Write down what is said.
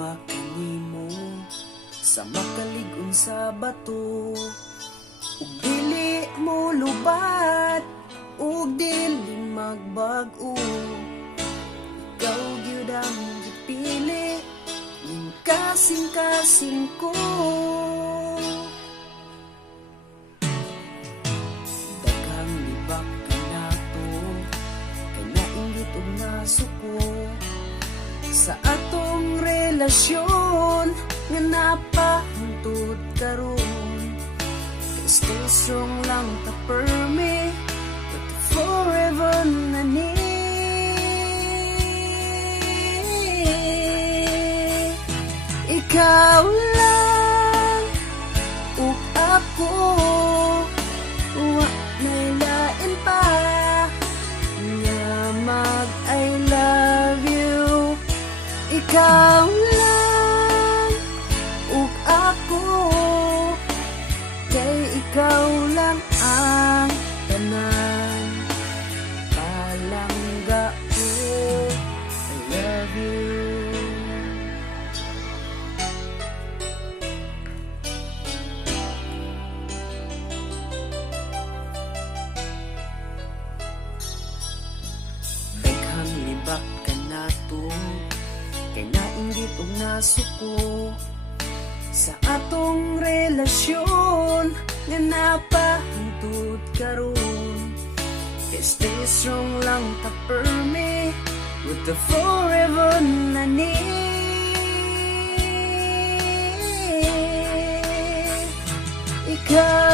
gugma kanimo sa makaligon sa bato, ug dili mo lubat, ug dili magbag-o. Ikaw gyud ang gipili ning kasing-kasing ko. Daghang libak ka nato, kay nainggit ug nasuko sa atong relasyon nga napahantod karon. Kay stay strong lang ta permi, but forever na ni. Ikaw lang ug ako, wa may lain pa nga mag-I love you. Ikaw lang ug ako, kay ikaw lang ang tanan. Palangga ko, I love you. Daghang libak ka nato, kay nainggit ug nasuko sa atong relasyon nga napahintod karon. Kay stay strong lang ta permi, with the forever na ni. Ikaw